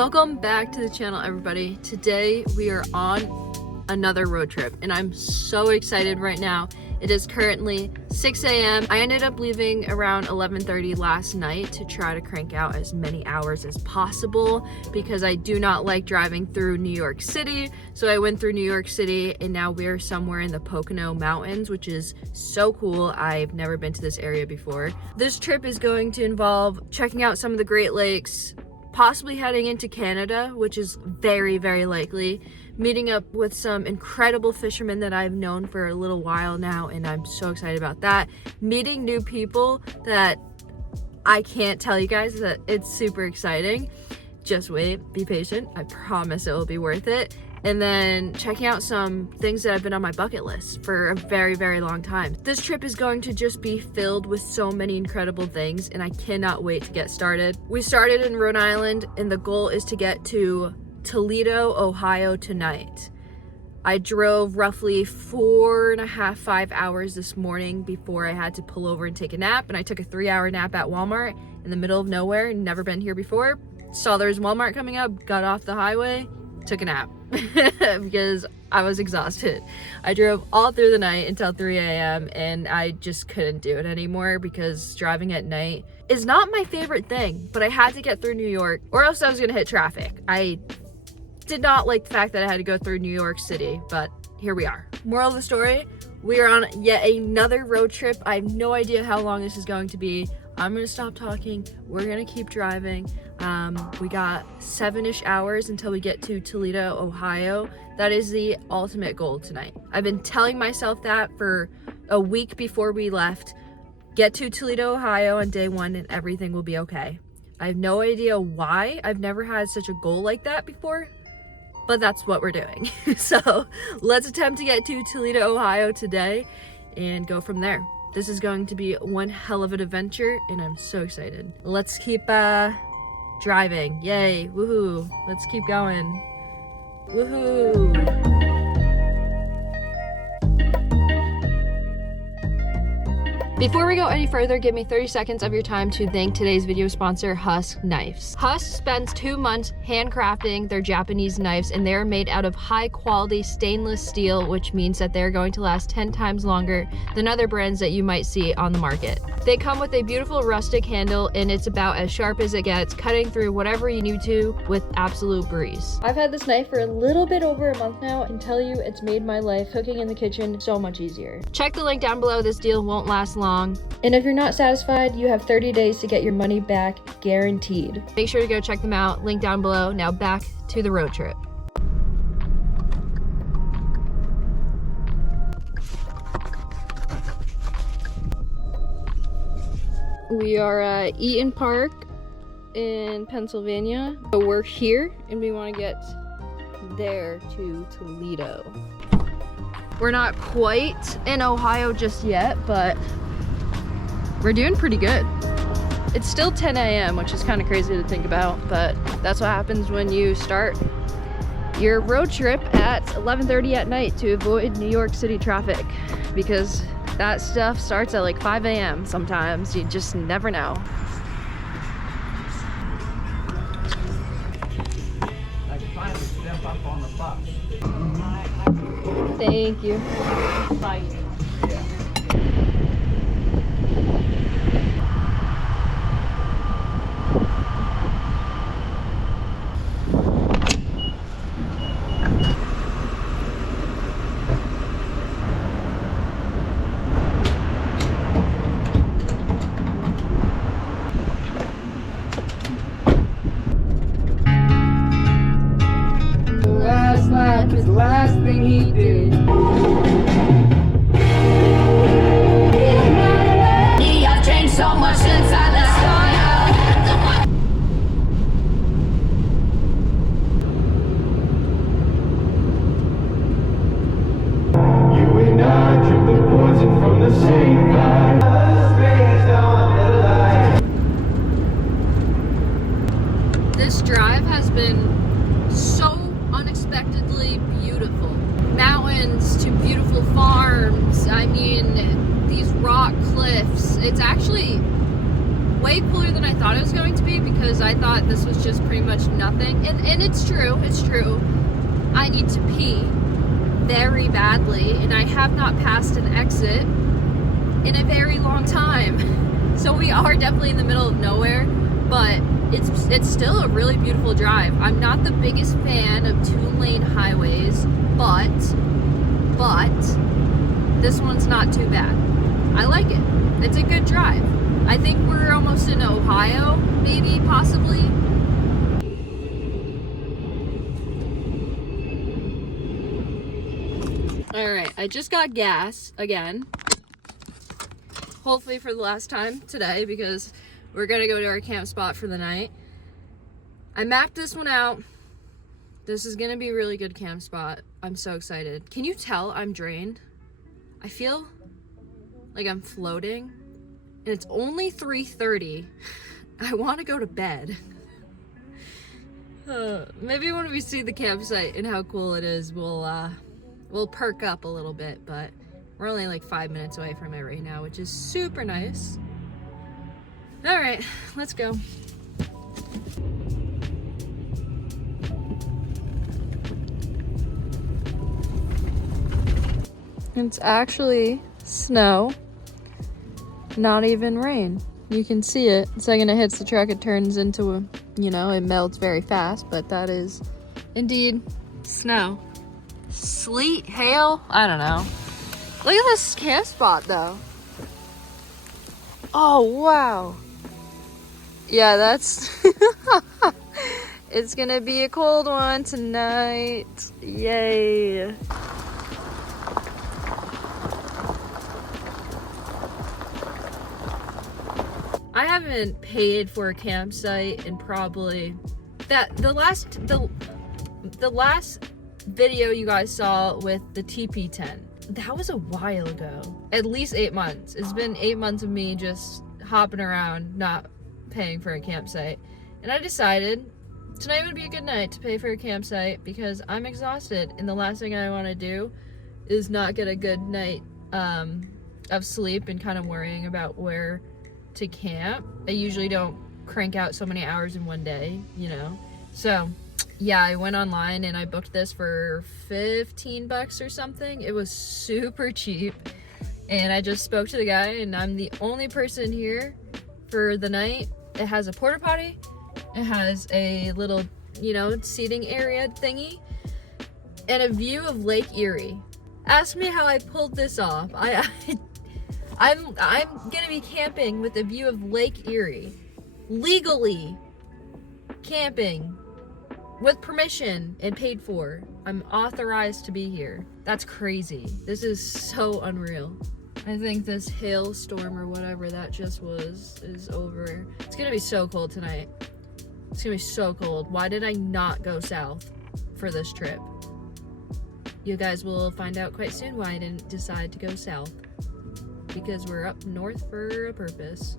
Welcome back to the channel, everybody. Today we are on another road trip and I'm so excited right now. It is currently 6 a.m. I ended up leaving around 11:30 last night to try to crank out as many hours as possible because I do not like driving through New York City. So I went through New York City and now we're somewhere in the Pocono Mountains, which is so cool. I've never been to this area before. This trip is going to involve checking out some of the Great Lakes, possibly heading into Canada, which is very, very likely, meeting up with some incredible fishermen that I've known for a little while now, and I'm so excited about that. Meeting new people that I can't tell you guys that it's super exciting. Just wait, be patient. I promise it will be worth it. And then checking out some things that have been on my bucket list for a very, very long time. This trip is going to just be filled with so many incredible things and I cannot wait to get started. We started in Rhode Island and the goal is to get to Toledo, Ohio tonight. I drove roughly 4.5 hours this morning before I had to pull over and take a nap, and I took a 3-hour nap at Walmart in the middle of nowhere. Never been here before. Saw there was Walmart coming up, got off the highway, took a nap because I was exhausted. I drove all through the night until 3 a.m. and I just couldn't do it anymore because driving at night is not my favorite thing, but I had to get through New York or else I was gonna hit traffic. I did not like the fact that I had to go through New York City, but here we are. Moral of the story, we are on yet another road trip. I have no idea how long this is going to be. I'm gonna stop talking. We're gonna keep driving. We got 7-ish hours until we get to Toledo, Ohio. That is the ultimate goal tonight. I've been telling myself that for a week before we left. Get to Toledo, Ohio on day 1 and everything will be okay. I have no idea why. I've never had such a goal like that before, but that's what we're doing. So let's attempt to get to Toledo, Ohio today and go from there. This is going to be one hell of an adventure and I'm so excited. Let's keep driving. Yay, woohoo. Let's keep going. Woohoo. Before we go any further, give me 30 seconds of your time to thank today's video sponsor, Husk Knives. Husk spends 2 months handcrafting their Japanese knives, and they're made out of high quality stainless steel, which means that they're going to last 10 times longer than other brands that you might see on the market. They come with a beautiful rustic handle, and it's about as sharp as it gets, cutting through whatever you need to with absolute breeze. I've had this knife for a little bit over a month now. I can tell you it's made my life cooking in the kitchen so much easier. Check the link down below. This deal won't last long. And if you're not satisfied, you have 30 days to get your money back, guaranteed. Make sure to go check them out. Link down below. Now back to the road trip. We are at Eaton Park in Pennsylvania. So we're here and we want to get there to Toledo. We're not quite in Ohio just yet, but we're doing pretty good. It's still 10 a.m., which is kind of crazy to think about, but that's what happens when you start your road trip at 11:30 at night to avoid New York City traffic, because that stuff starts at like 5 a.m. sometimes. You just never know. Thank you. Last lap is the last thing he did. I've changed so much since I left. You and I drink the poison from the same line. This drive has been so unexpectedly beautiful. Mountains to beautiful farms. I mean, these rock cliffs. It's actually way cooler than I thought it was going to be, because I thought this was just pretty much nothing. And it's true, I need to pee very badly, and I have not passed an exit in a very long time. So we are definitely in the middle of nowhere, but it's still a really beautiful drive. I'm not the biggest fan of 2-lane highways, but this one's not too bad. I like it. It's a good drive. I think we're almost in Ohio, maybe, possibly. Alright, I just got gas again. Hopefully for the last time today, because we're gonna go to our camp spot for the night. I mapped this one out. This is gonna be a really good camp spot. I'm so excited. Can you tell I'm drained? I feel like I'm floating, and it's only 3:30. I want to go to bed. Maybe when we see the campsite and how cool it is, we'll perk up a little bit, but we're only like 5 minutes away from it right now, which is super nice. All right, let's go. It's actually snow, not even rain. You can see it. The second it hits the truck, it turns into a, it melts very fast, but that is indeed snow. Sleet, hail, I don't know. Look at this camp spot though. Oh, wow. Yeah, that's, it's gonna be a cold one tonight. Yay. I haven't paid for a campsite in probably the last video you guys saw with the TP tent. That was a while ago. At least 8 months. It's been 8 months of me just hopping around, not paying for a campsite. And I decided tonight would be a good night to pay for a campsite because I'm exhausted, and the last thing I want to do is not get a good night of sleep and kind of worrying about where to camp. I usually don't crank out so many hours in one day, So yeah, I went online and I booked this for $15 or something. It was super cheap. And I just spoke to the guy, and I'm the only person here for the night. It has a porta potty. It has a little, seating area thingy, and a view of Lake Erie. Ask me how I pulled this off. I'm gonna be camping with a view of Lake Erie. Legally camping with permission and paid for. I'm authorized to be here. That's crazy. This is so unreal. I think this hailstorm or whatever that just was is over. It's gonna be so cold tonight. It's gonna be so cold. Why did I not go south for this trip? You guys will find out quite soon why I didn't decide to go south. Because we're up north for a purpose.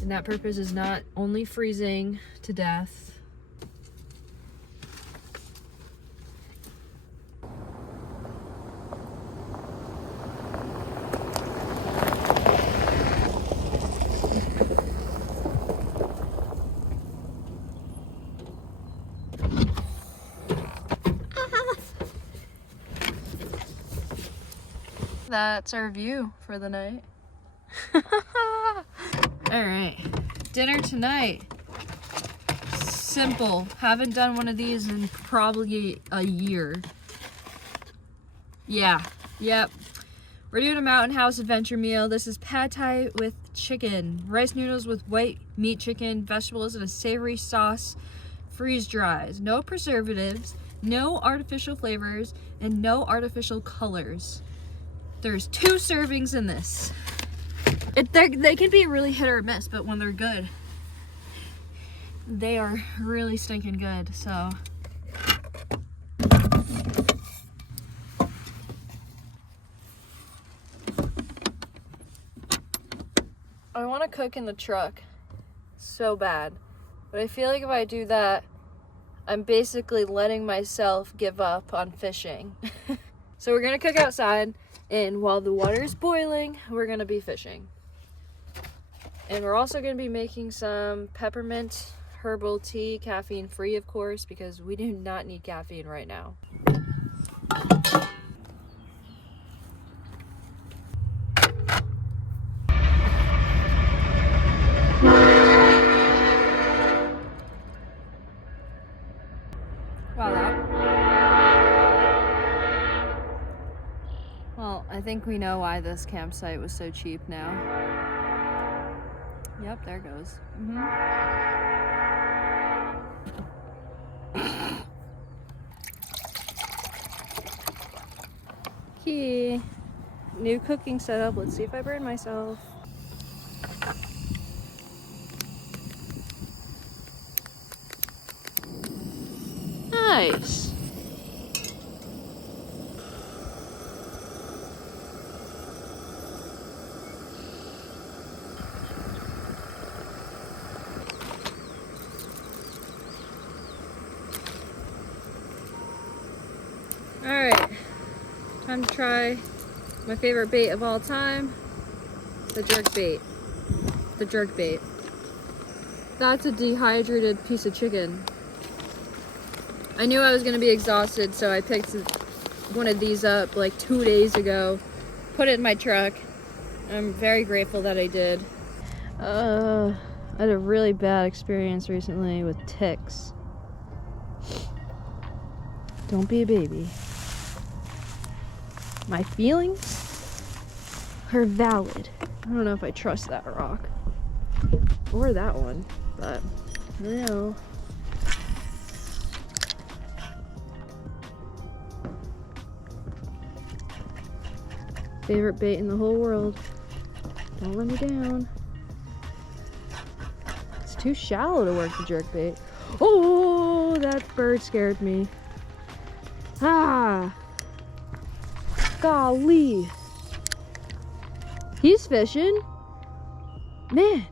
And that purpose is not only freezing to death. That's our view for the night. All right, dinner tonight. Simple. Haven't done one of these in probably a year. Yeah, yep. We're doing a Mountain House adventure meal. This is pad thai with chicken, rice noodles with white meat chicken, vegetables, and a savory sauce. Freeze dries. No preservatives, no artificial flavors, and no artificial colors. There's 2 servings in this. They can be really hit or miss, but when they're good, they are really stinking good, so. I want to cook in the truck so bad, but I feel like if I do that, I'm basically letting myself give up on fishing. So we're gonna cook outside, and while the water is boiling, we're gonna be fishing. And we're also going to be making some peppermint herbal tea, caffeine free, of course, because we do not need caffeine right now. Wow. Well, I think we know why this campsite was so cheap now. Yep, there it goes. Key. New cooking setup. Let's see if I burn myself. Nice. Alright, time to try my favorite bait of all time, the jerk bait. The jerk bait. That's a dehydrated piece of chicken. I knew I was going to be exhausted, so I picked one of these up like 2 days ago, put it in my truck. I'm very grateful that I did. I had a really bad experience recently with ticks. Don't be a baby. My feelings are valid. I don't know if I trust that rock or that one, but you know. Favorite bait in the whole world. Don't let me down. It's too shallow to work the jerk bait. Oh, that bird scared me. Ah. Golly. He's fishing. Man.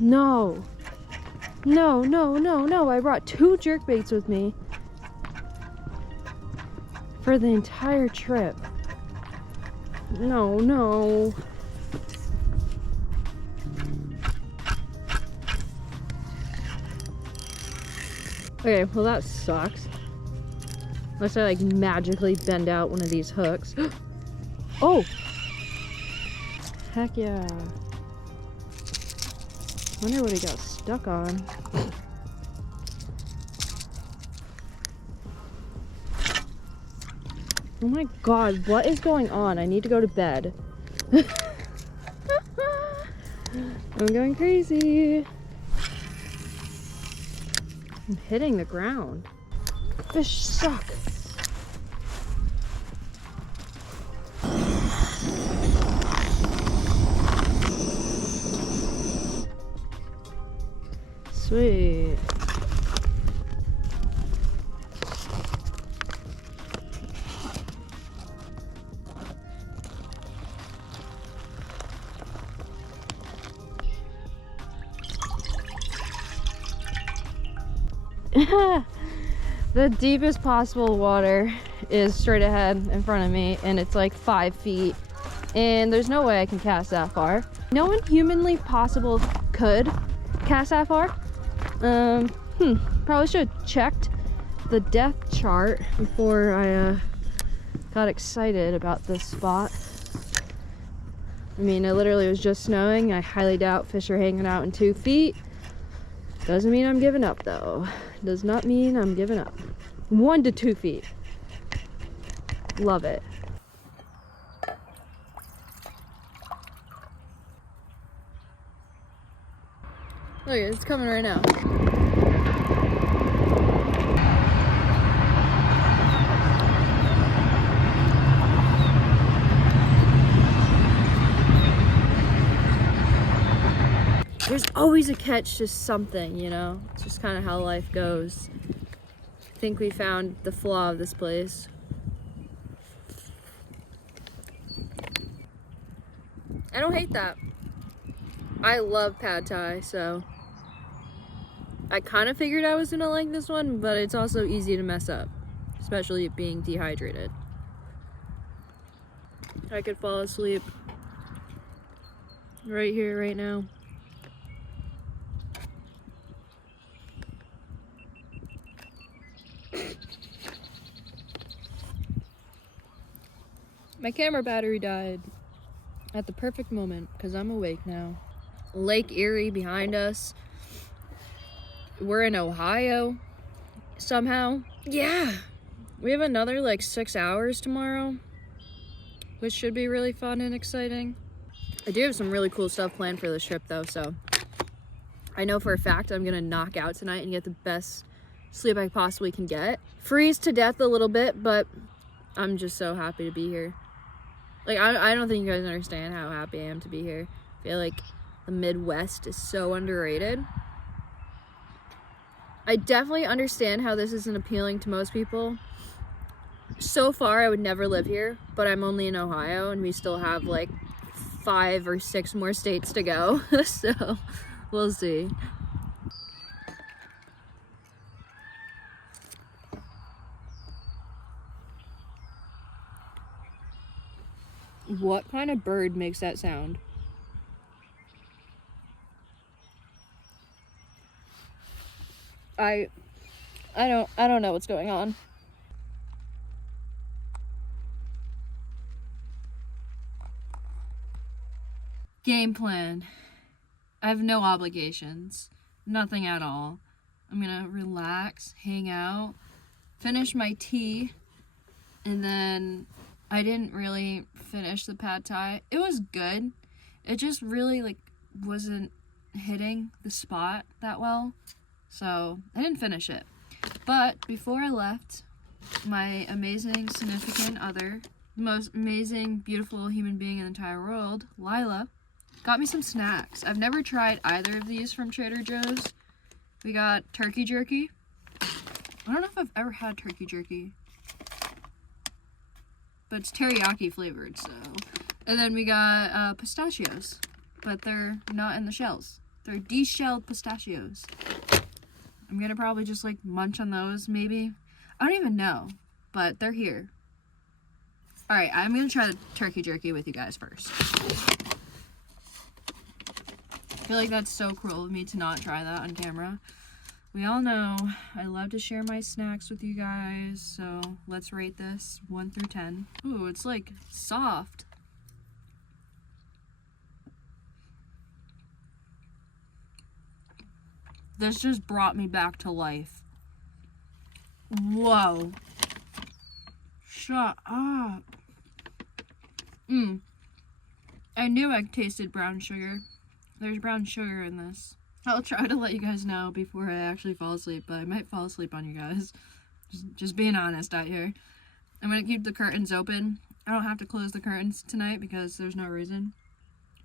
No. No, no, no, no. I brought 2 jerk baits with me for the entire trip. No, no. Okay, well that sucks. Unless I like magically bend out one of these hooks. Oh! Heck yeah. Wonder what he got stuck on. Oh my god, what is going on? I need to go to bed. I'm going crazy. I'm hitting the ground. Fish suck. Sweet. The deepest possible water is straight ahead in front of me, and it's like 5 feet, and there's no way I can cast that far. No one humanly possible could cast that far. Probably should have checked the depth chart before I got excited about this spot. I mean, it literally was just snowing. I highly doubt fish are hanging out in 2 feet. Doesn't mean I'm giving up though. Does not mean I'm giving up. 1 to 2 feet. Love it. Look, it's coming right now. There's always a catch to something, you know? It's just kind of how life goes. I think we found the flaw of this place. I don't hate that. I love pad thai, so I kind of figured I was gonna like this one, but it's also easy to mess up, especially being dehydrated. I could fall asleep right here, right now. My camera battery died at the perfect moment because I'm awake now. Lake Erie behind us. We're in Ohio somehow. Yeah, we have another like 6 hours tomorrow, which should be really fun and exciting. I do have some really cool stuff planned for this trip though, so I know for a fact I'm gonna knock out tonight and get the best sleep I possibly can get. Freeze to death a little bit, but I'm just so happy to be here. Like, I don't think you guys understand how happy I am to be here. I feel like the Midwest is so underrated. I definitely understand how this isn't appealing to most people. So far, I would never live here, but I'm only in Ohio, and we still have like 5 or 6 more states to go. So, we'll see. What kind of bird makes that sound? I don't know what's going on. Game plan. I have no obligations. Nothing at all. I'm gonna relax, hang out, finish my tea, and then I didn't really finish the pad thai. It was good. It just really like wasn't hitting the spot that well. So I didn't finish it. But before I left, my amazing significant other, the most amazing, beautiful human being in the entire world, Lila, got me some snacks. I've never tried either of these from Trader Joe's. We got turkey jerky. I don't know if I've ever had turkey jerky, but it's teriyaki flavored, so. And then we got pistachios, but they're not in the shells. They're de-shelled pistachios. I'm gonna probably just like munch on those, maybe. I don't even know, but they're here. All right, I'm gonna try the turkey jerky with you guys first. I feel like that's so cruel of me to not try that on camera. We all know I love to share my snacks with you guys, so let's rate this 1 through 10. Ooh, it's like soft. This just brought me back to life. Whoa. Shut up. I knew I tasted brown sugar. There's brown sugar in this. I'll try to let you guys know before I actually fall asleep, but I might fall asleep on you guys. Just being honest out here. I'm gonna keep the curtains open. I don't have to close the curtains tonight because there's no reason.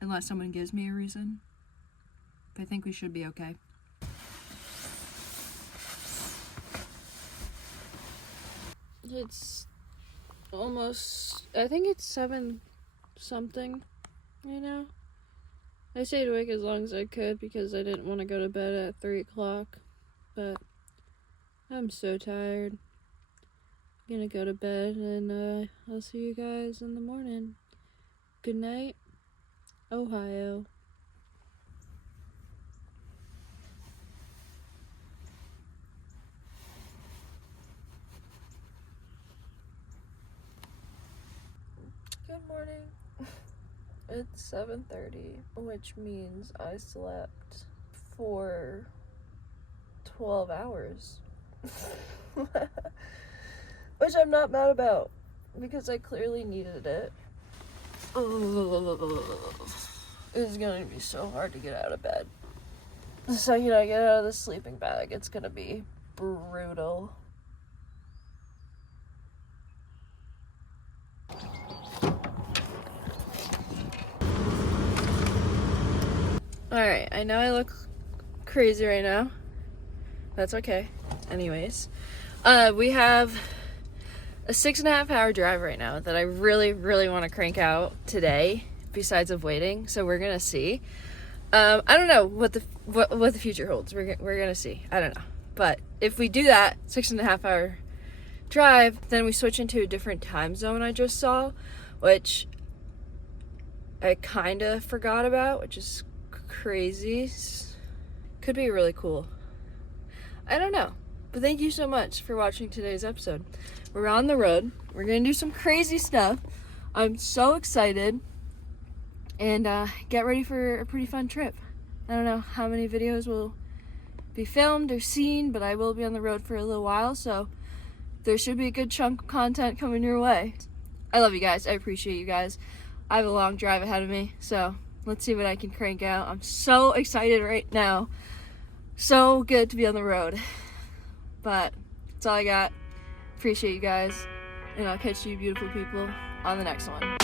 Unless someone gives me a reason. But I think we should be okay. It's almost, I think it's 7 something right now. I stayed awake as long as I could because I didn't want to go to bed at 3 o'clock, but I'm so tired. I'm gonna go to bed and I'll see you guys in the morning. Good night, Ohio. Good morning. It's 7:30, which means I slept for 12 hours. Which I'm not mad about, because I clearly needed it. It's gonna be so hard to get out of bed. The second I get out of the sleeping bag, it's gonna be brutal. Alright, I know I look crazy right now. That's okay. Anyways, we have a 6.5 hour drive right now that I really, really want to crank out today, besides of waiting. So we're gonna see. I don't know what the future holds. We're gonna see. I don't know. But if we do that 6.5 hour drive, then we switch into a different time zone I just saw, which I kind of forgot about, which is crazy. Could be really cool. I don't know. But thank you so much for watching today's episode. We're on the road. We're going to do some crazy stuff. I'm so excited. And get ready for a pretty fun trip. I don't know how many videos will be filmed or seen, but I will be on the road for a little while, so there should be a good chunk of content coming your way. I love you guys. I appreciate you guys. I have a long drive ahead of me, so let's see what I can crank out. I'm so excited right now. So good to be on the road. But that's all I got. Appreciate you guys, and I'll catch you beautiful people on the next one.